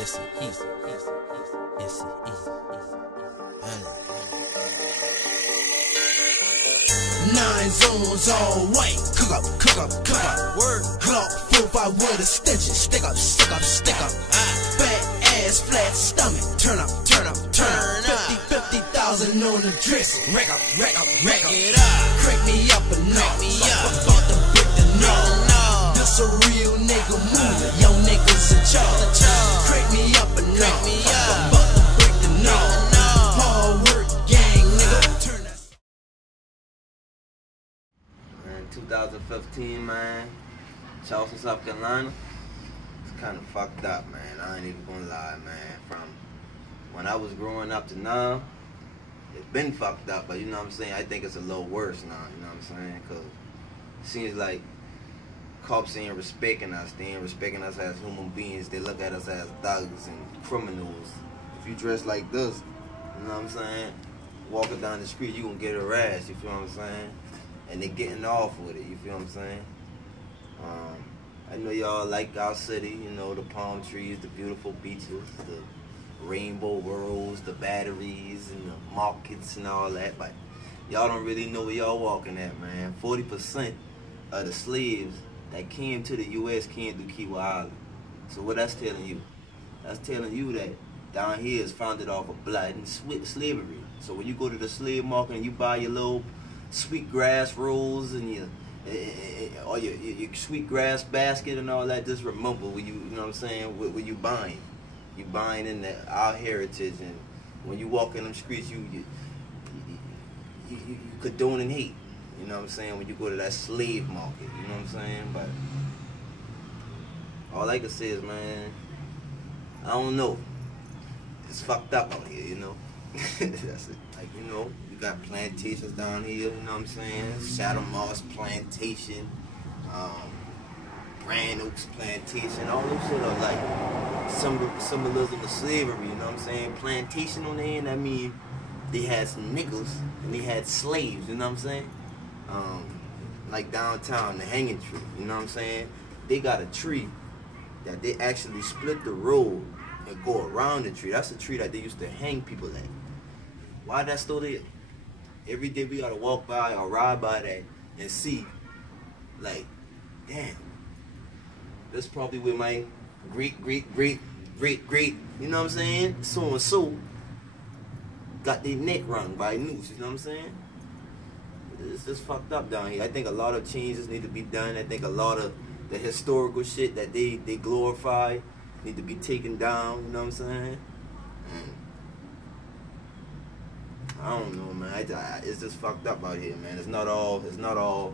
Easy, easy, easy, easy, easy, easy. 9 zones all white. Cook up, cook up, cook up. Word. Glock 4-5 with extension. Stick up, stick up, stick up. Fat ass, flat stomach. Turn up, turn up, turn up. 50,000 on the dress. Rack up, rack up, rack up. Get up. Crank me up a notch. About to break the nut. This a real nigga movement. Yo niggas in charge. Crank me up a notch. About to break the nut. Hard work, gang, nigga. Turn that. 2015, man, Charleston, South Carolina. It's kind of fucked up, man. I ain't even gonna lie, man. From when I was growing up to now, it's been fucked up, but you know what I'm saying? I think it's a little worse now, you know what I'm saying? Because it seems like cops ain't respecting us. They ain't respecting us as human beings. They look at us as thugs and criminals. If you dress like this, you know what I'm saying? Walking down the street, you gonna get harassed, you feel what I'm saying? And they getting off with it, you feel what I'm saying? I know y'all like our city, you know, the palm trees, the beautiful beaches, the rainbow worlds, the batteries, and the markets and all that, but y'all don't really know where y'all walking at, man. 40% of the slaves that came to the U.S. came through Key Island. So what that's telling you? That's telling you that down here is founded off of blood and slavery. So when you go to the slave market and you buy your little sweetgrass rolls and your sweetgrass basket and all that, just remember when you know what I'm saying, what you buying. You buying in our heritage, and when you walk in them streets, you condoning hate. You know what I'm saying? When you go to that slave market, you know what I'm saying? But all I can say is, man, I don't know. It's fucked up out here, you know. That's it. Like, you know, you got plantations down here, you know what I'm saying? Shadow Moss Plantation, Brand Oaks Plantation, all those shit are like symbolism of slavery, you know what I'm saying? Plantation on the end, I mean, they had some niggas and they had slaves, you know what I'm saying? Like downtown, the hanging tree, you know what I'm saying? They got a tree that they actually split the road and go around the tree. That's the tree that they used to hang people at. Why that still there? Every day we gotta walk by or ride by that and see, like, damn, that's probably where my great, you know what I'm saying? So and so got their neck wrung by a noose, you know what I'm saying? It's just fucked up down here. I think a lot of changes need to be done. I think a lot of the historical shit that they glorify need to be taken down, you know what I'm saying? I don't know, man. It's just fucked up out here, man. It's not all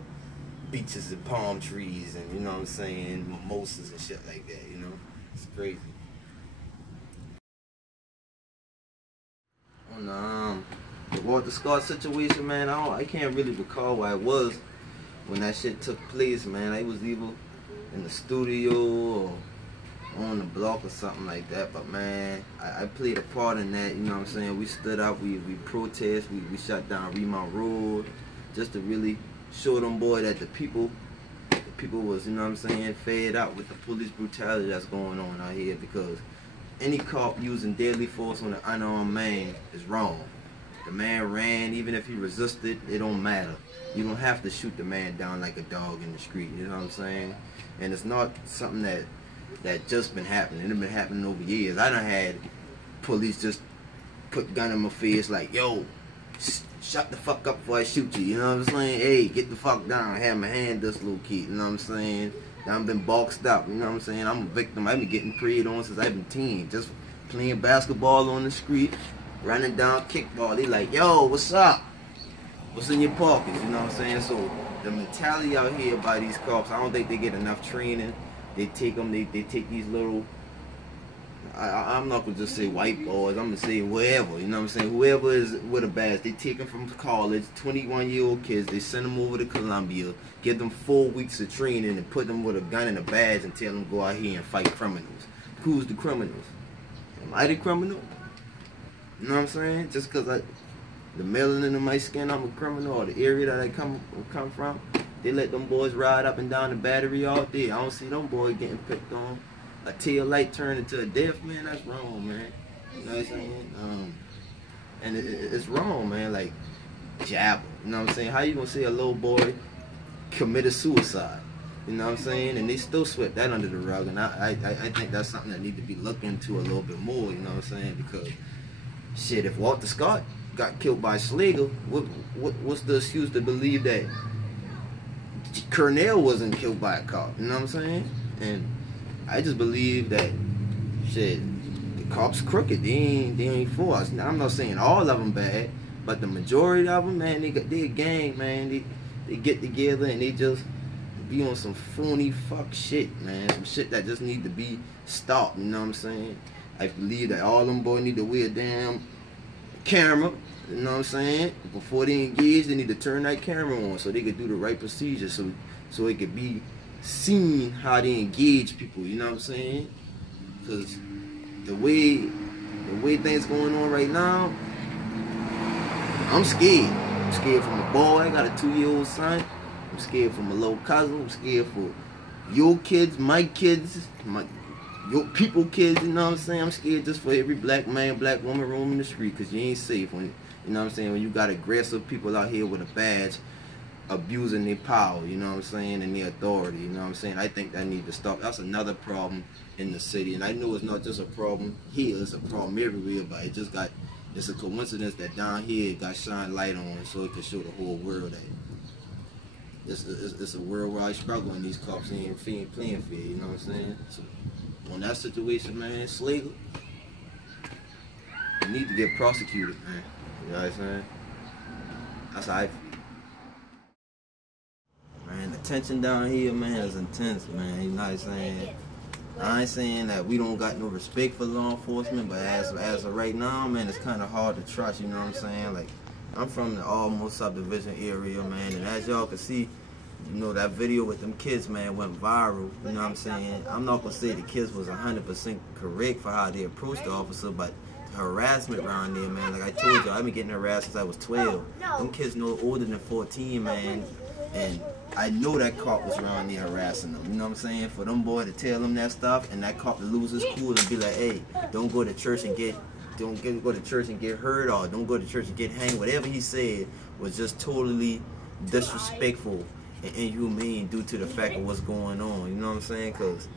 beaches and palm trees and, you know what I'm saying, mimosas and shit like that, you know? It's crazy. On the Walter Scott situation, man, I can't really recall where I was when that shit took place, man. I was either in the studio or on the block or something like that, but man, I played a part in that, you know what I'm saying? We stood up, we protest, we shut down Remount Road, just to really show them boy that the people was, you know what I'm saying, fed up with the police brutality that's going on out here, because any cop using deadly force on an unarmed man is wrong. The man ran, even if he resisted, it don't matter. You don't have to shoot the man down like a dog in the street, you know what I'm saying? And it's not something that just been happening. It's been happening over years. I done had police just put gun in my face like, yo, shut the fuck up before I shoot you, you know what I'm saying? Hey, get the fuck down. I had my hand this little kid, you know what I'm saying? I've been boxed up, you know what I'm saying? I'm a victim. I've been getting preyed on since I've been teen. Just playing basketball on the street, running down kickball. They like, yo, what's up? What's in your pockets, you know what I'm saying? So the mentality out here by these cops, I don't think they get enough training. They take them, they take these little, I'm not going to just say white boys, I'm going to say whoever, you know what I'm saying? Whoever is with a badge, they take them from college, 21-year-old kids, they send them over to Columbia, give them 4 weeks of training and put them with a gun and a badge and tell them to go out here and fight criminals. Who's the criminals? Am I the criminal? You know what I'm saying? Just because the melanin in my skin, I'm a criminal, or the area that I come from, they let them boys ride up and down the battery all day. I don't see them boys getting picked on. a tail light turned into a death, man, that's wrong, man. You know what I'm saying? And it's wrong, man. Like, jabber. You know what I'm saying? How you gonna say a little boy committed suicide? You know what I'm saying? And they still swept that under the rug. And I think that's something that needs to be looked into a little bit more. You know what I'm saying? Because shit, if Walter Scott got killed by Slager, what's the excuse to believe that Cornell wasn't killed by a cop? You know what I'm saying? And I just believe that shit, the cops crooked. They ain't for us. Now, I'm not saying all of them bad, but the majority of them, man, they a gang, man. They get together and they just be on some phony fuck shit, man. Some shit that just need to be stopped. You know what I'm saying? I believe that all them boys need to wear a damn camera. You know what I'm saying? Before they engage, they need to turn that camera on so they could do the right procedure, so it could be seen how they engage people. You know what I'm saying? Because the way things going on right now, I'm scared. I'm scared from a boy. I got a 2-year-old son. I'm scared from a little cousin. I'm scared for your kids, my kids, your people kids. You know what I'm saying? I'm scared just for every black man, black woman roaming the street, because you ain't safe when, you know what I'm saying, when you got aggressive people out here with a badge abusing their power, you know what I'm saying, and their authority. You know what I'm saying? I think that needs to stop. That's another problem in the city, and I know it's not just a problem here, it's a problem everywhere, but it's a coincidence that down here it got shine light on so it can show the whole world that it's a worldwide struggle and these cops ain't playing fair, you know what I'm saying? So on that situation, man, Slager, you need to get prosecuted, man. You know what I'm saying? That's how I feel. Man, the tension down here, man, is intense, man. You know what I'm saying? I ain't saying that we don't got no respect for law enforcement, but as of right now, man, it's kind of hard to trust, you know what I'm saying? Like, I'm from the almost subdivision area, man, and as y'all can see, you know, that video with them kids, man, went viral, you know what I'm saying? I'm not going to say the kids was 100% correct for how they approached the officer, but the harassment around there, man, like I told you, I've been getting harassed since I was 12. Them kids no older than 14, man, and I know that cop was around there harassing them, you know what I'm saying? For them boy to tell them that stuff and that cop to lose his cool and be like, hey, don't go to church and get hurt, or don't go to church and get hanged. Whatever he said was just totally disrespectful and inhumane due to the fact of what's going on, you know what I'm saying? Because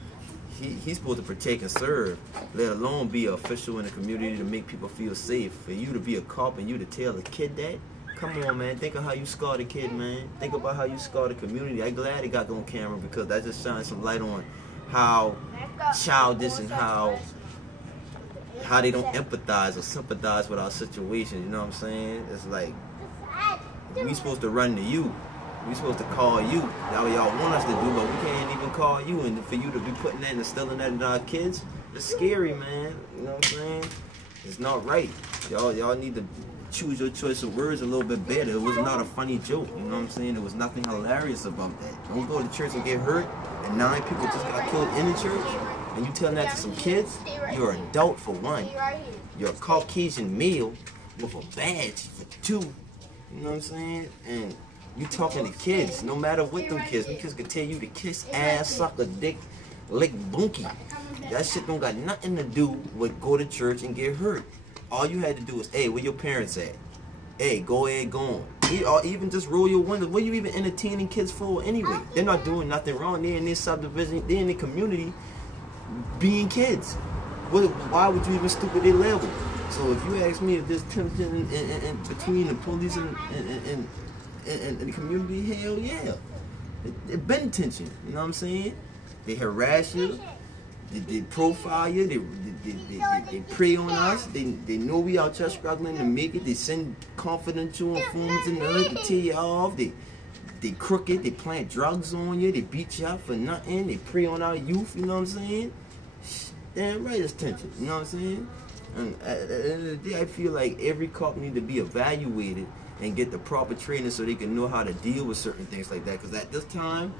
he's supposed to protect and serve, let alone be an official in the community to make people feel safe. For you to be a cop and you to tell a kid that, come on, man. Think of how you scarred a kid, man. Think about how you scarred the community. I'm glad it got on camera because that just shines some light on how childish and how they don't empathize or sympathize with our situation. You know what I'm saying? It's like we supposed to run to you. We supposed to call you. That's what y'all want us to do, but we can't even call you. And for you to be putting that and instilling that in our kids, it's scary, man. You know what I'm saying? It's not right. Y'all need to choose your choice of words a little bit better. It was not a funny joke, you know what I'm saying? There was nothing hilarious about that. Don't go to church and get hurt, and 9 people just got killed in the church, and you telling that to some kids? You're an adult for 1. You're a Caucasian male with a badge for 2. You know what I'm saying? And you talking to kids, no matter what them kids can tell you to kiss ass, suck a dick, lick bunkie. That shit don't got nothing to do with go to church and get hurt. All you had to do is, hey, where your parents at? Hey, go ahead, go on. Or even just roll your windows. What are you even entertaining kids for anyway? They're not doing nothing wrong. They're in this subdivision. They're in the community being kids. Why would you even stoop at their level? So if you ask me if there's tension in between the police and the community, hell yeah. There's been tension. You know what I'm saying? They harass you. They profile you, they prey on us, they know we out here struggling to make it, they send confidential informants in the hood to tell you off, they crooked, they plant drugs on you, they beat you up for nothing, they prey on our youth, you know what I'm saying? Damn right it's tension, you know what I'm saying? And at the end of the day, I feel like every cop need to be evaluated and get the proper training so they can know how to deal with certain things like that, because at this time,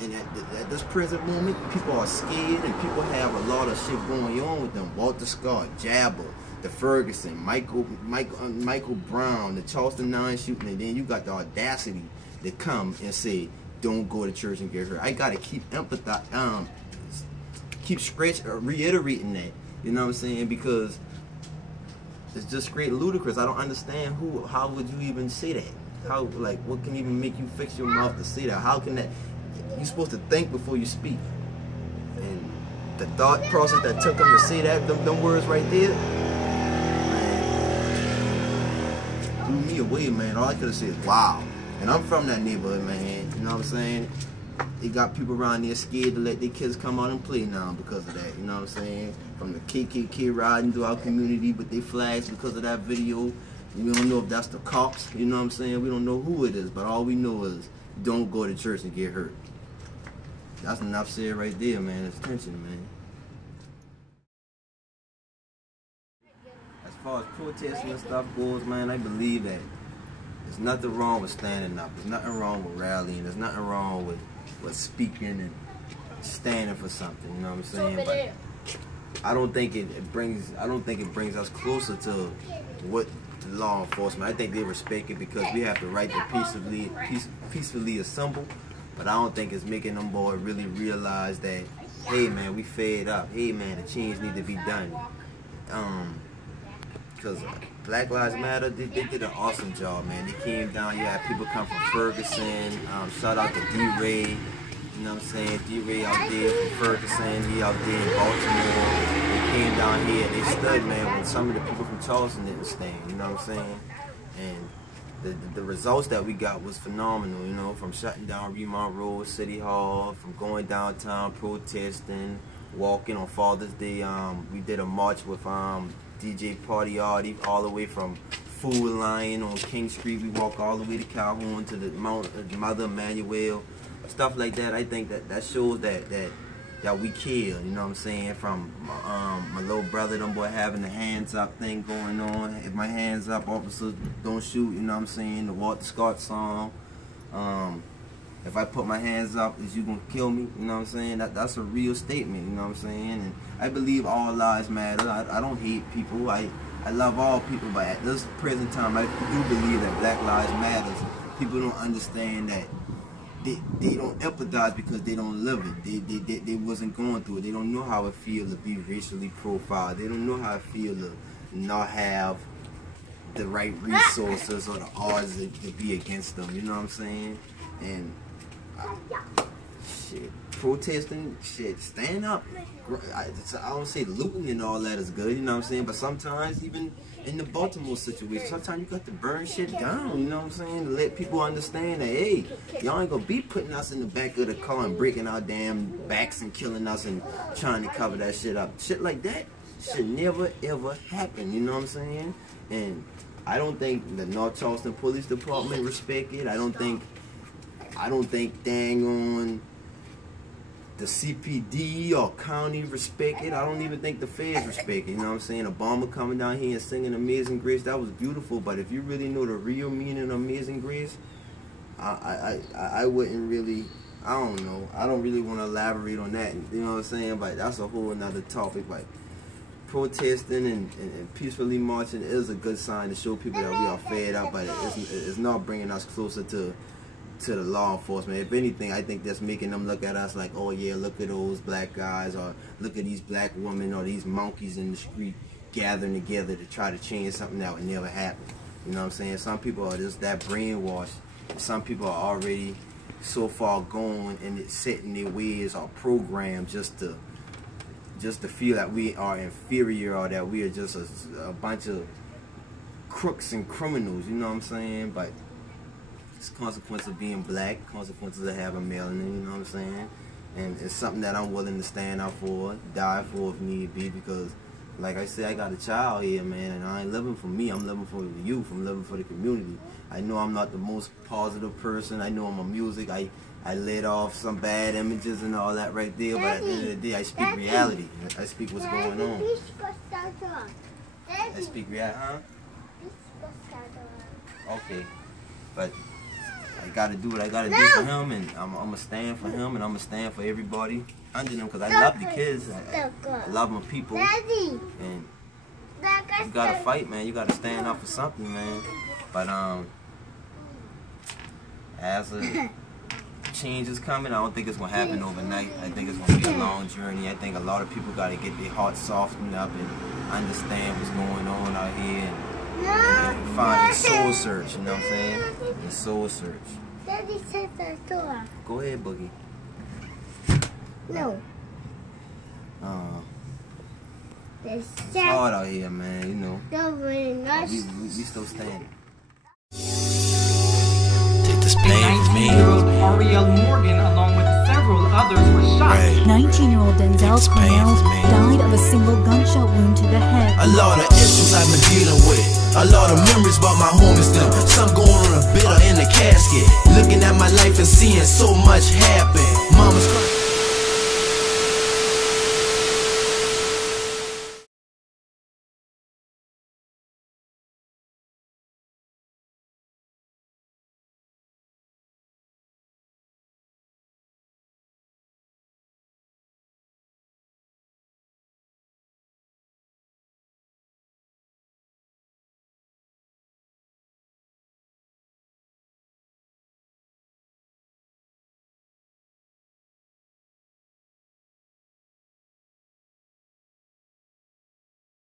and at this present moment, people are scared and people have a lot of shit going on with them. Walter Scott, Jabber, the Ferguson, Michael Brown, the Charleston 9 shooting, and then you got the audacity to come and say, don't go to church and get hurt. I gotta keep keep reiterating that. You know what I'm saying? Because it's just straight ludicrous. I don't understand how would you even say that? How, like, what can even make you fix your mouth to say that? How can that? You're supposed to think before you speak. And the thought process that took them to say that, them words right there, man, blew me away, man. All I could have said is, wow. And I'm from that neighborhood, man. You know what I'm saying? They got people around there scared to let their kids come out and play now because of that. You know what I'm saying? From the KKK riding through our community with their flags because of that video. We don't know if that's the cops. You know what I'm saying? We don't know who it is. But all we know is don't go to church and get hurt. That's enough said right there, man. It's tension, man. As far as protesting and stuff goes, man, I believe that there's nothing wrong with standing up. There's nothing wrong with rallying. There's nothing wrong with speaking and standing for something. You know what I'm saying? But I don't think it brings us closer to what the law enforcement. I think they respect it because we have the right to peacefully assemble. But I don't think it's making them boys really realize that, hey man, we fed up. Hey man, the change need to be done. Because Black Lives Matter, they did an awesome job, man. They came down, you had people come from Ferguson. Shout out to D-Ray, you know what I'm saying? D-Ray out there from Ferguson, he out there in Baltimore. They came down here, they stood, man, when some of the people from Charleston didn't stand, you know what I'm saying? And the results that we got was phenomenal, you know, from shutting down Remont Road, City Hall, from going downtown, protesting, walking on Father's Day. We did a march with DJ Party Artie all the way from Food Lion on King Street. We walk all the way to Calhoun to the Mother Emmanuel, stuff like that. I think that shows that we care, you know what I'm saying? From my little brother, them boy having the hands up thing going on. If my hands up, officers don't shoot, you know what I'm saying? The Walter Scott song. If I put my hands up, is you gonna kill me? You know what I'm saying? That's a real statement, you know what I'm saying? And I believe all lives matter. I don't hate people. I love all people, but at this present time, I do believe that Black Lives Matters. People don't understand that they don't empathize because they don't live it. They wasn't going through it. They don't know how it feels to be racially profiled. They don't know how it feels to not have the right resources or the odds to be against them. You know what I'm saying? And shit, protesting, shit, stand up. I don't say looting and all that is good, you know what I'm saying? But sometimes, even in the Baltimore situation, sometimes you got to burn shit down, you know what I'm saying? To let people understand that, hey, y'all ain't gonna be putting us in the back of the car and breaking our damn backs and killing us and trying to cover that shit up. Shit like that should never ever happen, you know what I'm saying? And I don't think the North Charleston Police Department respect it. I don't think dang on the CPD or county respect it. I don't even think the feds respect it. You know what I'm saying? Obama coming down here and singing Amazing Grace, that was beautiful. But if you really know the real meaning of Amazing Grace, I wouldn't really, I don't know. I don't really want to elaborate on that. You know what I'm saying? But that's a whole another topic. Like, protesting and peacefully marching is a good sign to show people that we are fed up, but it's not bringing us closer to the law enforcement. If anything, I think that's making them look at us like, oh yeah, look at those black guys, or look at these black women, or these monkeys in the street gathering together to try to change something that would never happen. You know what I'm saying? Some people are just that brainwashed. Some people are already so far gone and it's set in their ways or programmed just to feel that we are inferior, or that we are just a bunch of crooks and criminals, you know what I'm saying? But it's consequence of being black, consequences of having melanin, you know what I'm saying? And it's something that I'm willing to stand out for, die for if need be, because like I said, I got a child here, man, and I ain't living for me, I'm living for the youth, I'm living for the community. I know I'm not the most positive person, I know I'm a music, I let off some bad images and all that right there, but at the end of the day, I speak reality. I speak what's going on. I speak reality, huh? Okay, but I gotta do what I gotta do for him, and I'm gonna stand for him, and I'm gonna stand for everybody under them, because I love the kids, I love my people, and you gotta fight, man. You gotta stand up for something, man. But as a change is coming. I don't think it's gonna happen overnight. I think it's gonna be a long journey. I think a lot of people gotta get their hearts softened up and understand what's going on out here and find the soul search, you know what I'm saying? The soul search. Daddy said the door. Go ahead, Boogie. No. It's hard out here, man, you know. We still standing. Take this pain with me. 19-year-old Ariel Morgan, along with several others, were shot. 19-year-old Denzel Cornell died of a single gunshot wound to the head. A lot of issues I've been dealing with. A lot of memories about my homies them. Some going on a bitter in the casket. Looking at my life and seeing so much happen. Mama's